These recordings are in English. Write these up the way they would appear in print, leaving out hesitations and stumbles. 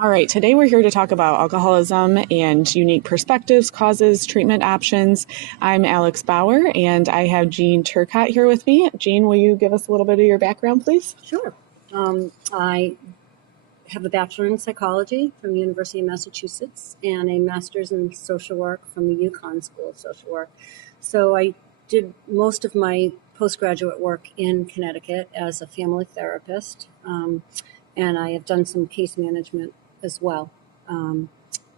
All right, today we're here to talk about alcoholism and unique perspectives, causes, treatment options. I'm Alex Bauer, and I have Jean Turcott here with me. Jean, will you give us a little bit of your background, please? Sure. I have a bachelor in psychology from the University of Massachusetts and a master's in social work from the UConn School of Social Work. So I did most of my postgraduate work in Connecticut as a family therapist, and I have done some case management as well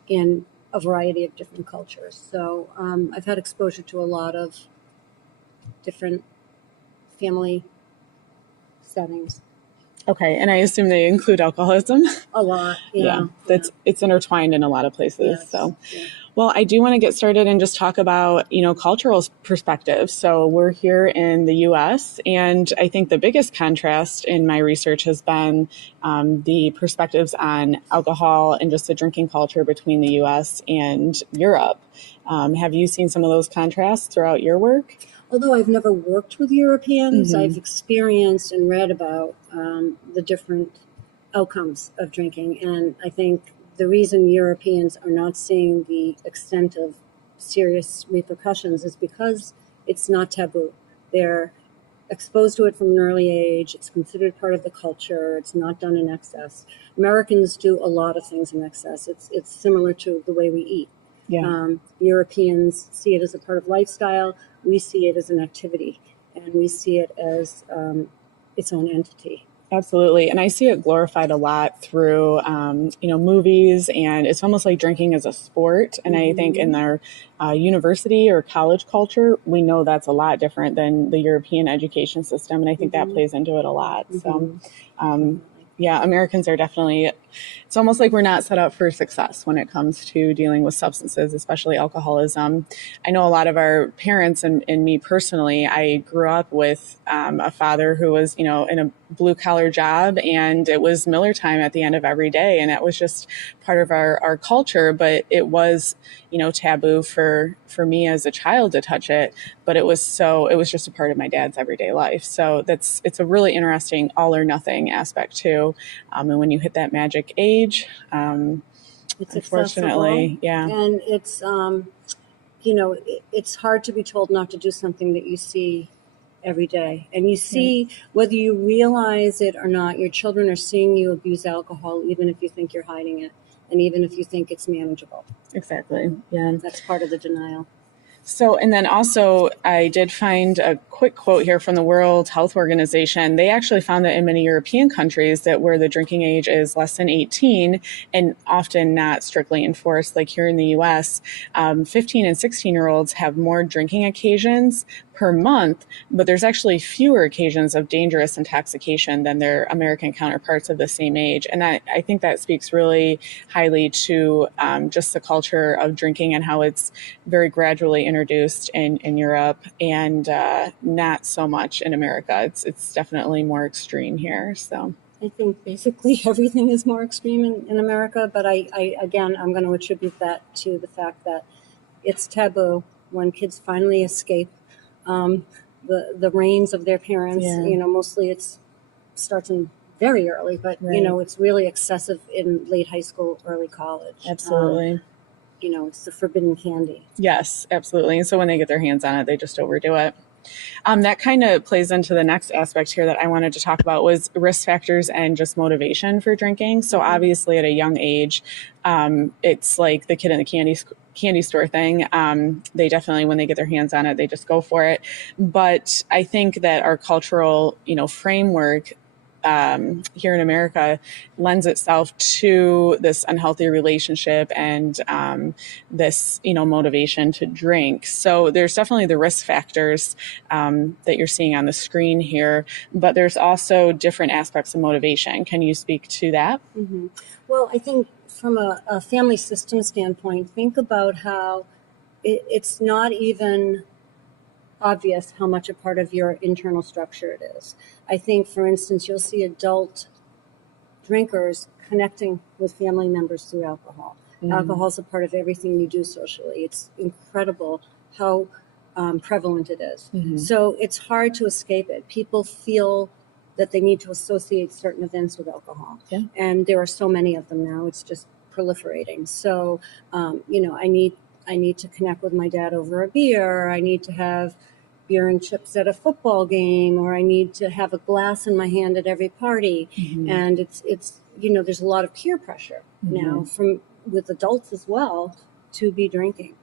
in a variety of different cultures. So I've had exposure to a lot of different family settings. Okay, and I assume they include alcoholism. A lot, yeah. It's intertwined in a lot of places. Yes, So, yeah. well, I do want to get started and just talk about, cultural perspectives. So we're here in the U.S., and I think the biggest contrast in my research has been the perspectives on alcohol and just the drinking culture between the U.S. and Europe. Have you seen some of those contrasts throughout your work? Although I've never worked with Europeans, I've experienced and read about the different outcomes of drinking. And I think the reason Europeans are not seeing the extent of serious repercussions is because it's not taboo. They're exposed to it from an early age. It's considered part of the culture. It's not done in excess. Americans do a lot of things in excess. It's similar to the way we eat. Yeah. Europeans see it as a part of lifestyle. We see it as an activity, and we see it as its own entity. Absolutely. And I see it glorified a lot through, movies, and it's almost like drinking as a sport. And I think in their university or college culture, we know that's a lot different than the European education system. And I think that plays into it a lot. So, Americans are definitely, it's almost like we're not set up for success when it comes to dealing with substances, especially alcoholism. I know a lot of our parents and me personally, I grew up with a father who was, in a blue collar job, and it was Miller time at the end of every day. And that was just part of our culture, but it was, taboo for me as a child to touch it, but it was just a part of my dad's everyday life. So it's a really interesting all or nothing aspect too. And when you hit that magic age, it's unfortunately, accessible, and it's, it's hard to be told not to do something that you see every day. And you see, whether you realize it or not, your children are seeing you abuse alcohol, even if you think you're hiding it, and even if you think it's manageable. Exactly. Yeah. That's part of the denial. So, and then also I did find a quick quote here from the World Health Organization. They actually found that in many European countries that where the drinking age is less than 18 and often not strictly enforced, like here in the US, 15 and 16-year-olds have more drinking occasions per month, but there's actually fewer occasions of dangerous intoxication than their American counterparts of the same age. And I think that speaks really highly to just the culture of drinking and how it's very gradually introduced in Europe and not so much in America. It's definitely more extreme here. So I think basically everything is more extreme in America, but I'm going to attribute that to the fact that it's taboo when kids finally escape the reins of their parents. Mostly it starts in very early, but it's really excessive in late high school, early college. Absolutely. It's the forbidden candy. Yes, absolutely. And so when they get their hands on it, they just overdo it. That kind of plays into the next aspect here that I wanted to talk about was risk factors and just motivation for drinking. So obviously at a young age, it's like the kid in the candy store thing. They definitely, when they get their hands on it, they just go for it. But I think that our cultural, framework here in America lends itself to this unhealthy relationship and this, motivation to drink. So there's definitely the risk factors that you're seeing on the screen here, but there's also different aspects of motivation. Can you speak to that? Mm-hmm. Well, I think from a family system standpoint, think about how it's not even obvious how much a part of your internal structure it is. I think, for instance, you'll see adult drinkers connecting with family members through alcohol. Alcohol is a part of everything you do socially. It's incredible how prevalent it is. So it's hard to escape it. People feel that they need to associate certain events with alcohol. Yeah. And there are so many of them now, it's just proliferating. So, I need to connect with my dad over a beer, or I need to have beer and chips at a football game, or I need to have a glass in my hand at every party. Mm-hmm. And it's there's a lot of peer pressure now with adults as well to be drinking.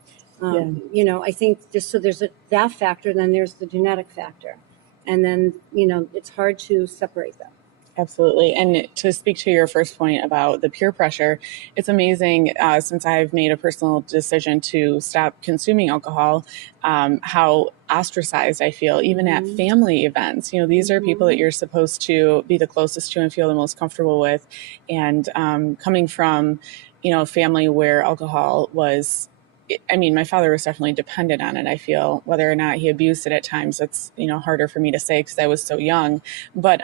I think there's that factor, then there's the genetic factor. And then, it's hard to separate them. Absolutely. And to speak to your first point about the peer pressure, it's amazing since I've made a personal decision to stop consuming alcohol, how ostracized I feel, even at family events. These are people that you're supposed to be the closest to and feel the most comfortable with. And coming from, a family where alcohol was, my father was definitely dependent on it. I feel whether or not he abused it at times, it's, harder for me to say because I was so young. But,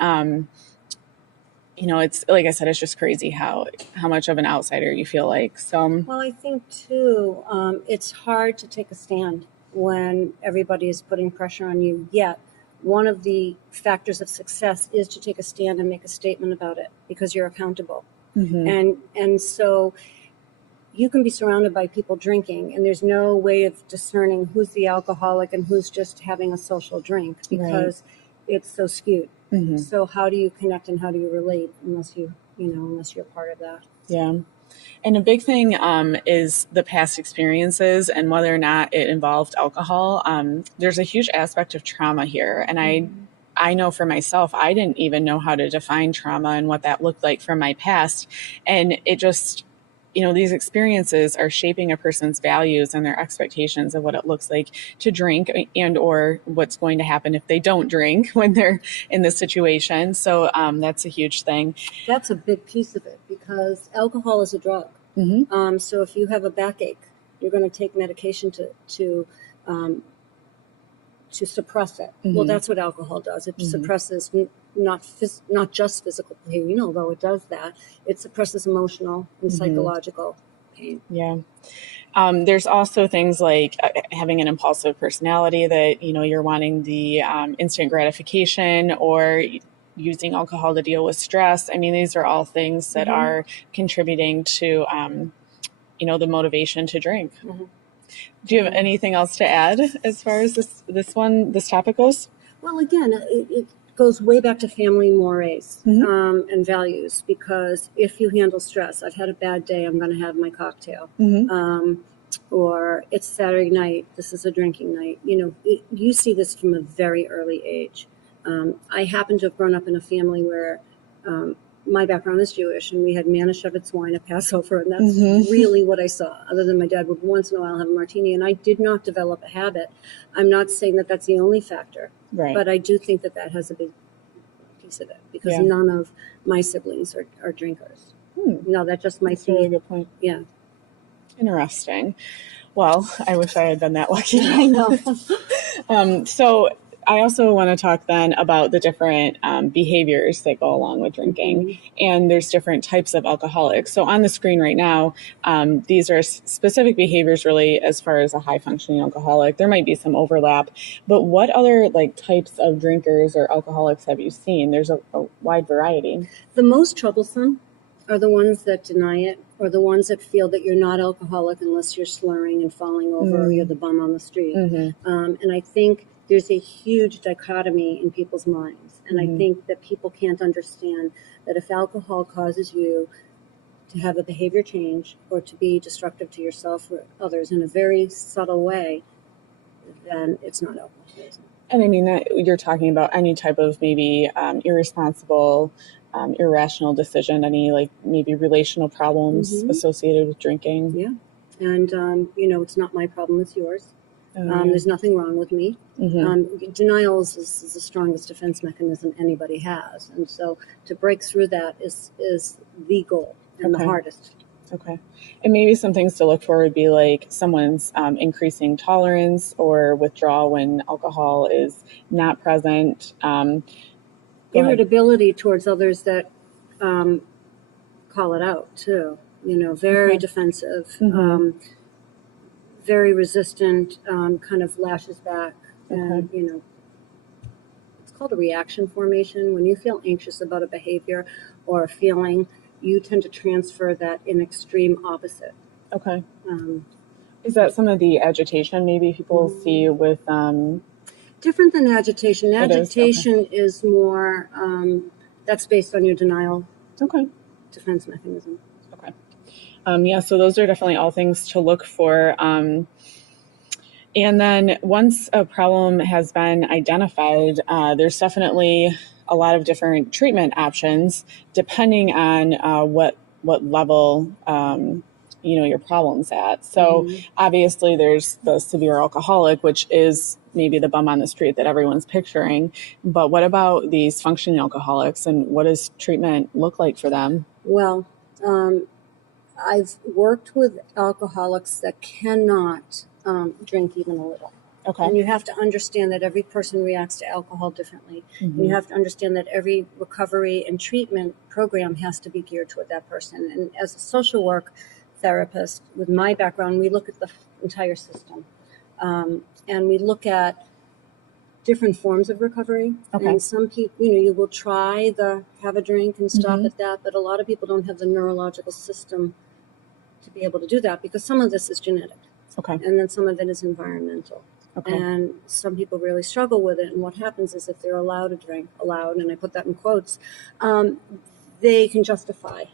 it's like I said, it's just crazy how much of an outsider you feel like. So, well, I think too, it's hard to take a stand when everybody is putting pressure on you. Yet, one of the factors of success is to take a stand and make a statement about it because you're accountable. And so you can be surrounded by people drinking, and there's no way of discerning who's the alcoholic and who's just having a social drink because it's so skewed. So how do you connect and how do you relate unless you're part of that? Yeah. And a big thing is the past experiences and whether or not it involved alcohol. There's a huge aspect of trauma here. And I know for myself, I didn't even know how to define trauma and what that looked like from my past. And it just, these experiences are shaping a person's values and their expectations of what it looks like to drink and or what's going to happen if they don't drink when they're in this situation. So that's a huge thing. That's a big piece of it because alcohol is a drug. So if you have a backache, you're going to take medication to suppress it. Well, that's what alcohol does. It suppresses not just physical pain, although it does that. It suppresses emotional and psychological pain. Yeah. There's also things like having an impulsive personality that, you're wanting the instant gratification or using alcohol to deal with stress. These are all things that are contributing to, the motivation to drink. Do you have anything else to add as far as this topic goes? Well, again, it goes way back to family mores and values, because if you handle stress, I've had a bad day, I'm going to have my cocktail. Or it's Saturday night, this is a drinking night. You see this from a very early age. I happen to have grown up in a family where my background is Jewish, and we had Manischewitz wine at Passover, and that's really what I saw, other than my dad would once in a while have a martini, and I did not develop a habit. I'm not saying that that's the only factor, but I do think that has a big piece of it, because none of my siblings are drinkers. No, that just might be a really good point. Yeah. Interesting. Well, I wish I had been that lucky. I know. So I also want to talk then about the different behaviors that go along with drinking. And there's different types of alcoholics. So on the screen right now, these are specific behaviors really as far as a high functioning alcoholic. There might be some overlap, but what other types of drinkers or alcoholics have you seen? There's a wide variety. The most troublesome are the ones that deny it, or the ones that feel that you're not alcoholic unless you're slurring and falling over or you're the bum on the street. And I think there's a huge dichotomy in people's minds. And I think that people can't understand that if alcohol causes you to have a behavior change or to be destructive to yourself or others in a very subtle way, then it's not alcoholism. And that you're talking about any type of maybe irresponsible, irrational decision, any maybe relational problems associated with drinking. Yeah. And, it's not my problem, it's yours. There's nothing wrong with me. Denial is the strongest defense mechanism anybody has. And so to break through that is the goal and the hardest. Okay. And maybe some things to look for would be like someone's increasing tolerance or withdrawal when alcohol is not present. Irritability towards others that call it out too. Very defensive. Very resistant, kind of lashes back, and it's called a reaction formation. When you feel anxious about a behavior or a feeling, you tend to transfer that in extreme opposite. Okay. Um, Is that some of the agitation maybe people see with? Different than agitation. It is? Okay. Agitation is more, that's based on your denial Okay. defense mechanism. Okay. Yeah, so those are definitely all things to look for. And then once a problem has been identified, there's definitely a lot of different treatment options depending on what level your problem's at. So obviously there's the severe alcoholic, which is maybe the bum on the street that everyone's picturing. But what about these functioning alcoholics, and what does treatment look like for them? Well, I've worked with alcoholics that cannot drink even a little. Okay. And you have to understand that every person reacts to alcohol differently. And you have to understand that every recovery and treatment program has to be geared toward that person. And as a social work therapist, with my background, we look at the entire system. And we look at different forms of recovery. Okay. And some people, you will try the have a drink and stop at that, but a lot of people don't have the neurological system to be able to do that, because some of this is genetic. Okay. And then some of it is environmental. Okay. And some people really struggle with it. And what happens is, if they're allowed to drink, and I put that in quotes, they can justify,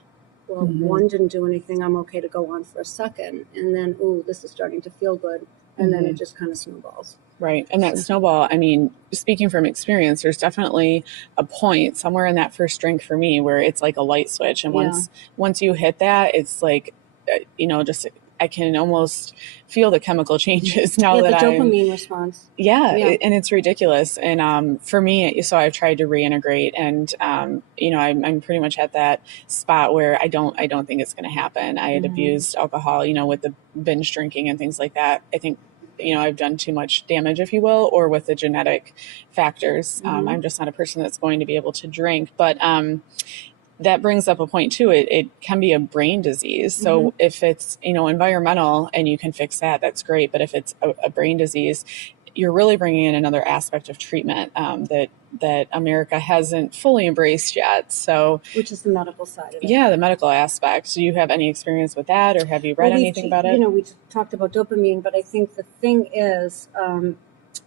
well, one didn't do anything, I'm okay to go on for a second. And then, this is starting to feel good. And then it just kind of snowballs. Right. And that snowball, I mean, speaking from experience, there's definitely a point somewhere in that first drink for me where it's like a light switch. And once you hit that, it's like, just I can almost feel the chemical changes now that the dopamine response. And it's ridiculous. And for me, so I've tried to reintegrate, and I'm pretty much at that spot where I don't think it's going to happen. I had abused alcohol, with the binge drinking and things like that. I think I've done too much damage, if you will, or with the genetic factors. I'm just not a person that's going to be able to drink, but that brings up a point too. It can be a brain disease. So if it's, environmental and you can fix that, that's great. But if it's a brain disease, you're really bringing in another aspect of treatment that America hasn't fully embraced yet. So, which is the medical side of it. Yeah, the medical aspect. Do you have any experience with that, or have you read anything about it? We talked about dopamine, but I think the thing is,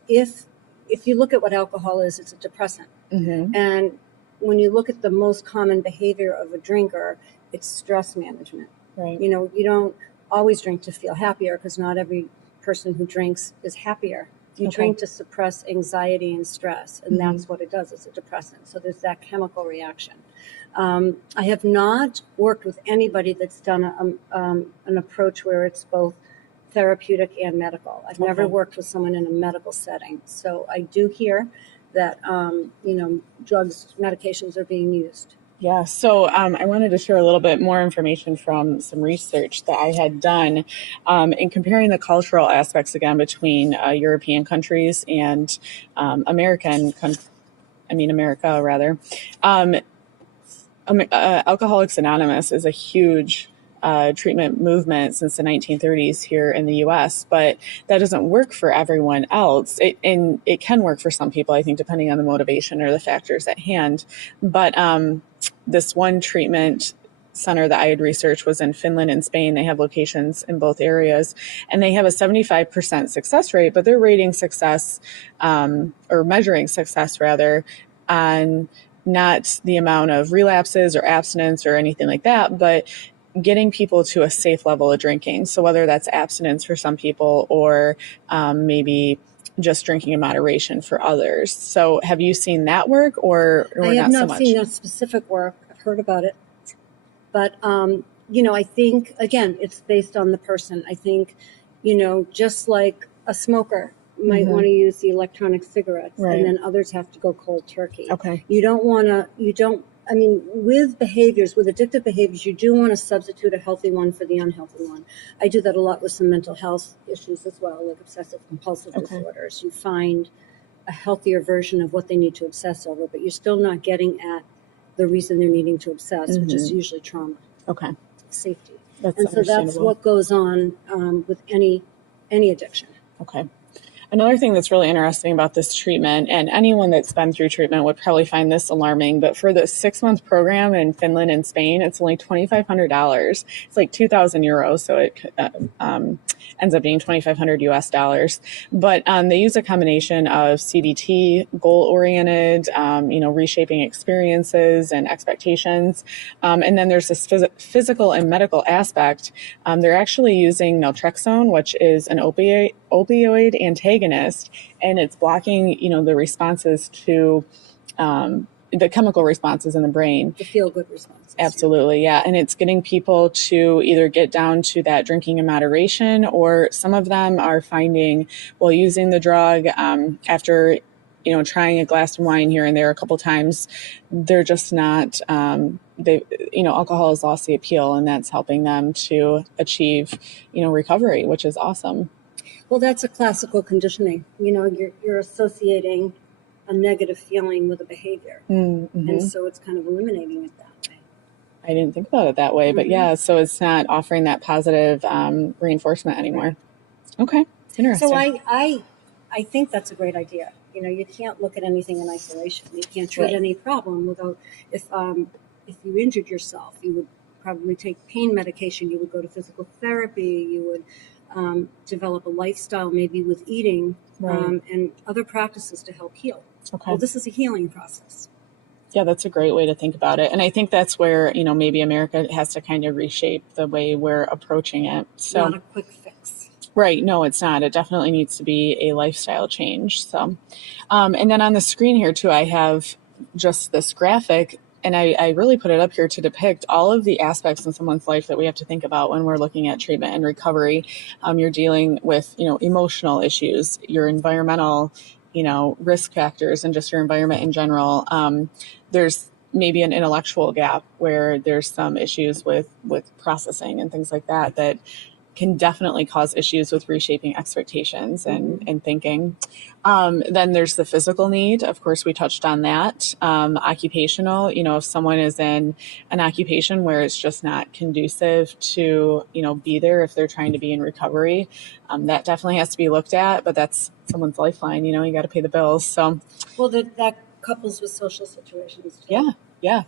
if you look at what alcohol is, it's a depressant. And when you look at the most common behavior of a drinker, it's stress management. Right. You don't always drink to feel happier, because not every person who drinks is happier. You drink to suppress anxiety and stress, and that's what it does. It's a depressant. So there's that chemical reaction. I have not worked with anybody that's done an approach where it's both therapeutic and medical. I've never worked with someone in a medical setting. So I do hear that, drugs, medications are being used. Yeah, so I wanted to share a little bit more information from some research that I had done in comparing the cultural aspects again between European countries and America rather. Alcoholics Anonymous is a huge treatment movement since the 1930s here in the U.S., but that doesn't work for everyone else. And it can work for some people, I think, depending on the motivation or the factors at hand. But this one treatment center that I had researched was in Finland and Spain. They have locations in both areas, and they have a 75% success rate, but they're rating success or measuring success rather on not the amount of relapses or abstinence or anything like that, but getting people to a safe level of drinking. So whether that's abstinence for some people or maybe just drinking in moderation for others. So have you seen that work or I have not so much? I have not seen that specific work. I've heard about it. But, I think, again, it's based on the person. I think, just like a smoker might want to use the electronic cigarettes, and then others have to go cold turkey. Okay. With behaviors, with addictive behaviors, you do want to substitute a healthy one for the unhealthy one. I do that a lot with some mental health issues as well, like obsessive compulsive disorders. You find a healthier version of what they need to obsess over, but you're still not getting at the reason they're needing to obsess, which is usually trauma. Okay. Safety. And so that's what goes on with any addiction. Okay. Another thing that's really interesting about this treatment, and anyone that's been through treatment would probably find this alarming, but for the 6-month program in Finland and Spain, it's only $2,500. It's like 2,000 euros, so it ends up being 2,500 US dollars. But they use a combination of CBT, goal-oriented, reshaping experiences and expectations. And then there's this physical and medical aspect. They're actually using naltrexone, which is an opioid antagonist, and it's blocking, the responses to the chemical responses in the brain. The feel-good responses. Absolutely, yeah. And it's getting people to either get down to that drinking in moderation, or some of them are finding, while using the drug, after trying a glass of wine here and there a couple times, they're just not, alcohol has lost the appeal, and that's helping them to achieve, recovery, which is awesome. Well, that's a classical conditioning. You're associating a negative feeling with a behavior. Mm-hmm. And so it's kind of eliminating it that way. I didn't think about it that way, but yeah, so it's not offering that positive reinforcement anymore. Okay, interesting. So I think that's a great idea. You can't look at anything in isolation. You can't treat any problem without, if you injured yourself, you would probably take pain medication, you would go to physical therapy, you would develop a lifestyle, maybe with eating, and other practices to help heal. Okay. Well, this is a healing process. Yeah, that's a great way to think about it. And I think that's where, maybe America has to kind of reshape the way we're approaching it. So, not a quick fix. Right. No, it's not. It definitely needs to be a lifestyle change. So, and then on the screen here too, I have just this graphic, and I really put it up here to depict all of the aspects in someone's life that we have to think about when we're looking at treatment and recovery. You're dealing with, emotional issues, your environmental, risk factors, and just your environment in general. There's maybe an intellectual gap where there's some issues with processing and things like that can definitely cause issues with reshaping expectations and thinking. Then there's the physical need. Of course, we touched on that. Occupational, if someone is in an occupation where it's just not conducive to, be there if they're trying to be in recovery, that definitely has to be looked at, but that's someone's lifeline, you got to pay the bills. So, well, that couples with social situations too. Yeah.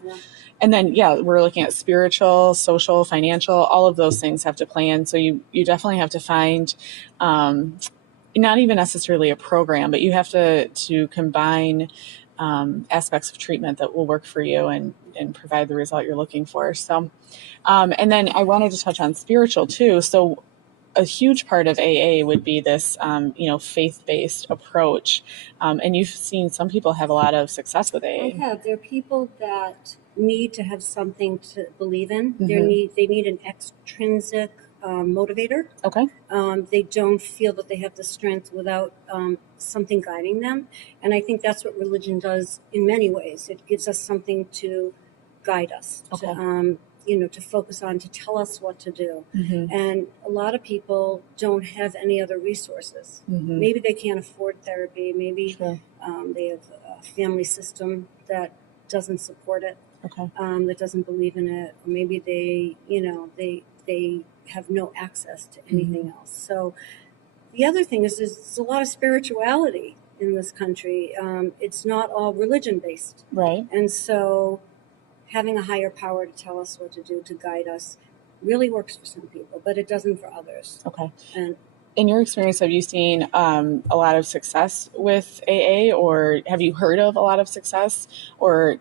And then, we're looking at spiritual, social, financial, all of those things have to play in. So you definitely have to find, not even necessarily a program, but you have to combine aspects of treatment that will work for you and provide the result you're looking for. So, and then I wanted to touch on spiritual too. So a huge part of AA would be this, faith-based approach. And you've seen some people have a lot of success with AA. I have. There are people that need to have something to believe in. Mm-hmm. They need an extrinsic motivator. Okay. They don't feel that they have the strength without something guiding them. And I think that's what religion does in many ways. It gives us something to guide us. Okay. To focus on, to tell us what to do. Mm-hmm. And a lot of people don't have any other resources. Mm-hmm. Maybe they can't afford therapy. Maybe they have a family system that doesn't support it, that doesn't believe in it. Or maybe they have no access to anything else. So the other thing is there's a lot of spirituality in this country. It's not all religion-based. Right. And so having a higher power to tell us what to do, to guide us, really works for some people, but it doesn't for others. Okay. And in your experience, have you seen a lot of success with AA, or have you heard of a lot of success? Or,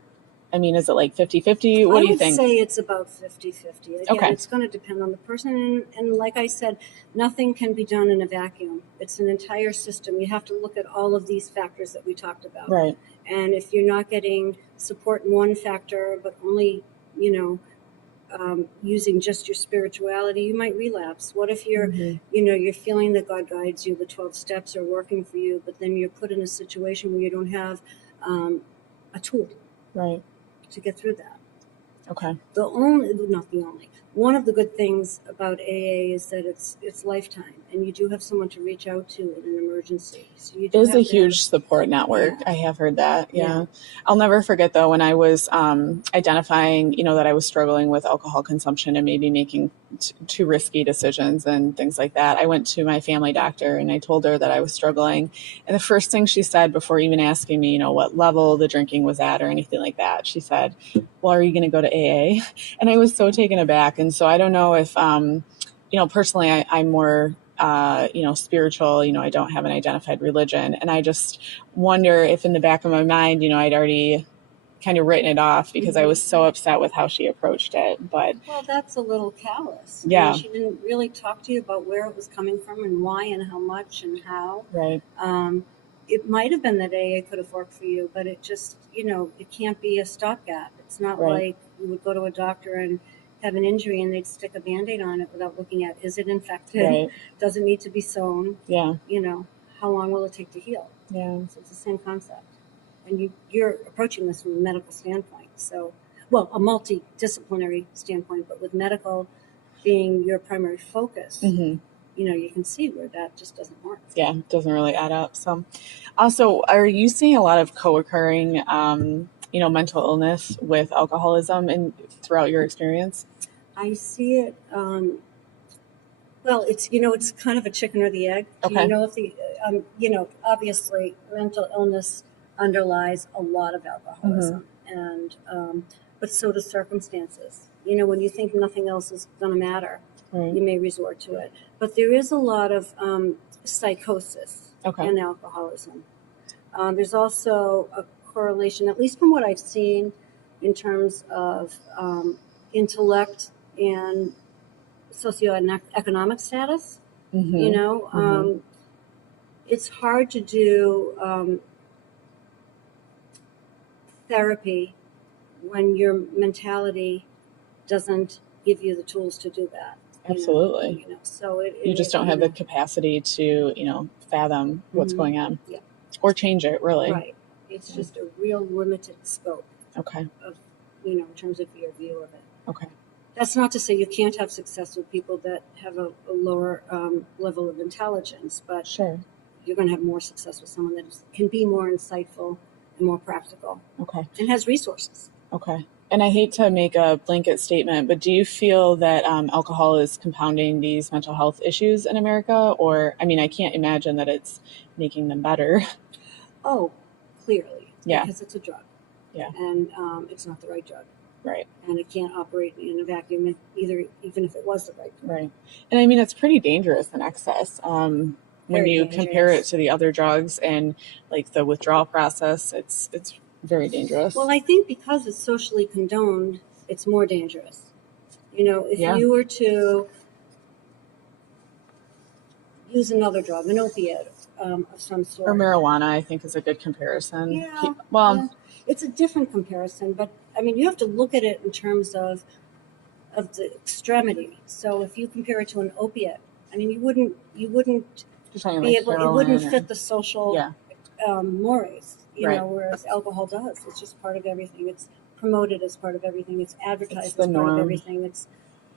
is it like 50-50? What do you think? I would say it's about 50-50. Again, it's going to depend on the person. And like I said, nothing can be done in a vacuum. It's an entire system. You have to look at all of these factors that we talked about. Right. And if you're not getting support in one factor, but only, using just your spirituality, you might relapse. What if you're, you're feeling that God guides you, the 12 steps are working for you, but then you're put in a situation where you don't have a tool to get through that. Okay. One of the good things about AA is that it's lifetime, and you do have someone to reach out to in an emergency. So you It do is a have to have, huge support network. yeah, I have heard that. Yeah. yeah. I'll never forget though when I was identifying, that I was struggling with alcohol consumption and maybe making too risky decisions and things like that. I went to my family doctor and I told her that I was struggling. And the first thing she said before even asking me, what level the drinking was at or anything like that, she said, "Well, are you going to go to AA?" And I was so taken aback. And so I don't know if, personally, I'm more spiritual, I don't have an identified religion. And I just wonder if in the back of my mind, I'd already kind of written it off because I was so upset with how she approached it. But Well, that's a little callous. I yeah, mean, she didn't really talk to you about where it was coming from and why and how much and how. right, It might have been that AA could have worked for you, but it just, it can't be a stopgap. It's not right, like you would go to a doctor and have an injury and they'd stick a Band-Aid on it without looking at, is it infected? right, Does it need to be sewn? yeah, How long will it take to heal? yeah, So it's the same concept. And you're approaching this from a medical standpoint. So, well, a multidisciplinary standpoint, but with medical being your primary focus, hmm you can see where that just doesn't work. yeah, it doesn't really add up. So, also, are you seeing a lot of co-occurring, mental illness with alcoholism and throughout your experience? I see it. Well, it's kind of a chicken or the egg. Do Okay. you know if obviously mental illness underlies a lot of alcoholism, and but so do circumstances. When you think nothing else is going to matter, Right. you may resort to it. But there is a lot of psychosis Okay. in alcoholism. There's also a correlation, at least from what I've seen, in terms of intellect and socioeconomic status. It's hard to do therapy when your mentality doesn't give you the tools to do that. Absolutely. So you just don't have the capacity to, fathom what's going on. Yeah. Or change it, really. Right. It's just a real limited scope. Okay. Of, in terms of your view of it. Okay. That's not to say you can't have success with people that have a lower level of intelligence, but sure, you're going to have more success with someone that can be more insightful and more practical. Okay. And has resources. Okay. And I hate to make a blanket statement, but do you feel that alcohol is compounding these mental health issues in America? Or, I can't imagine that it's making them better. Oh, clearly. Yeah. Because it's a drug. Yeah. And it's not the right drug. Right. And it can't operate in a vacuum even if it was the right drug. Right. And it's pretty dangerous in excess. When Very you dangerous. compare it to the other drugs and like the withdrawal process, it's very dangerous. Well, I think because it's socially condoned, it's more dangerous. If you were to use another drug, an opiate of some sort. Or marijuana, I think, is a good comparison. Yeah. Well, it's a different comparison, but you have to look at it in terms of the extremity. So if you compare it to an opiate, you wouldn't be able. It wouldn't fit the social mores. Whereas alcohol does. It's just part of everything. It's promoted as part of everything. It's advertised as part of everything. It's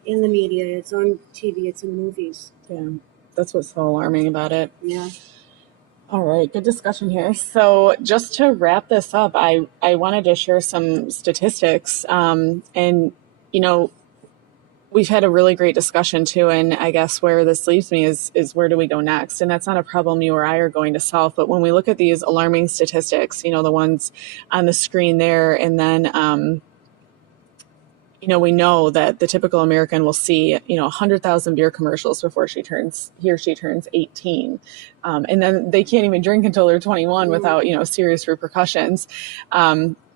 in the media. It's on TV. It's in movies. Yeah, that's what's so alarming about it. Yeah. All right, good discussion here. So just to wrap this up, I wanted to share some statistics. And, we've had a really great discussion too. And I guess where this leaves me is where do we go next? And that's not a problem you or I are going to solve. But when we look at these alarming statistics, the ones on the screen there, and then, we know that the typical American will see, 100,000 beer commercials before he or she turns 18. And then they can't even drink until they're 21 without, serious repercussions.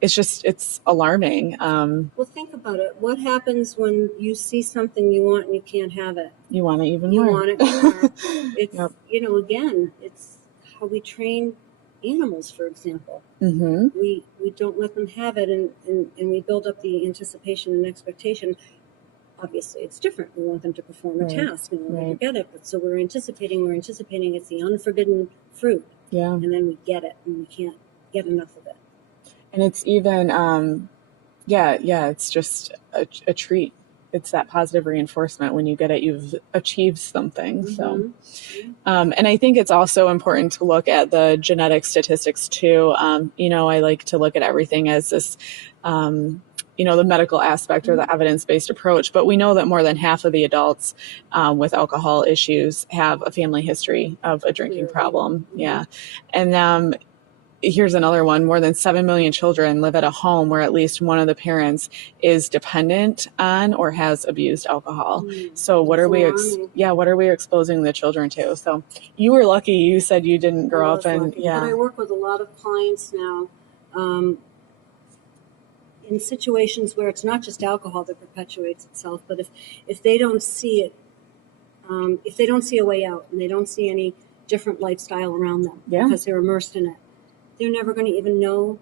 It's alarming. Well, think about it. What happens when you see something you want and you can't have it? You want it even more. You want it more. It's, again, it's how we train animals, for example. Mm-hmm. We don't let them have it, and we build up the anticipation and expectation. Obviously, it's different. We want them to perform a task in order to get it. But so we're anticipating it's the unforbidden fruit. Yeah. And then we get it, and we can't get enough of it. And it's even, Yeah, it's just a treat. It's that positive reinforcement. When you get it, you've achieved something. So, and I think it's also important to look at the genetic statistics too. I like to look at everything as this, the medical aspect or the evidence-based approach. But we know that more than half of the adults with alcohol issues have a family history of a drinking problem. Yeah. And here's another one. More than 7 million children live at a home where at least one of the parents is dependent on or has abused alcohol. So what are we exposing the children to? So you were lucky. You said you didn't grow up in, But I work with a lot of clients now in situations where it's not just alcohol that perpetuates itself, but if they don't see it, if they don't see a way out and they don't see any different lifestyle around them because they're immersed in it, they're never going to even know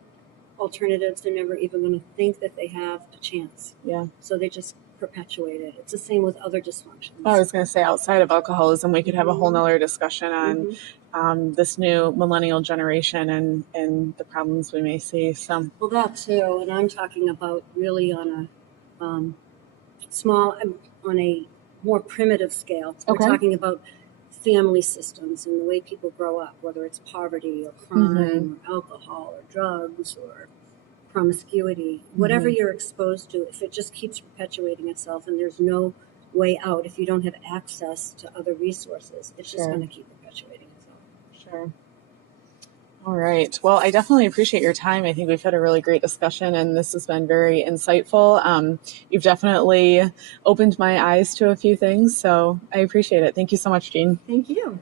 alternatives. They're never even going to think that they have a chance. Yeah. So they just perpetuate it. It's the same with other dysfunctions. I was going to say, outside of alcoholism, we could have a whole nother discussion on this new millennial generation and the problems we may see. So, well, that too. And I'm talking about really on a on a more primitive scale. We're talking about family systems and the way people grow up, whether it's poverty or crime or alcohol or drugs or promiscuity, whatever you're exposed to, if it just keeps perpetuating itself and there's no way out, if you don't have access to other resources, it's just going to keep perpetuating itself. Sure. All right. Well, I definitely appreciate your time. I think we've had a really great discussion, and this has been very insightful. You've definitely opened my eyes to a few things, so I appreciate it. Thank you so much, Jean. Thank you.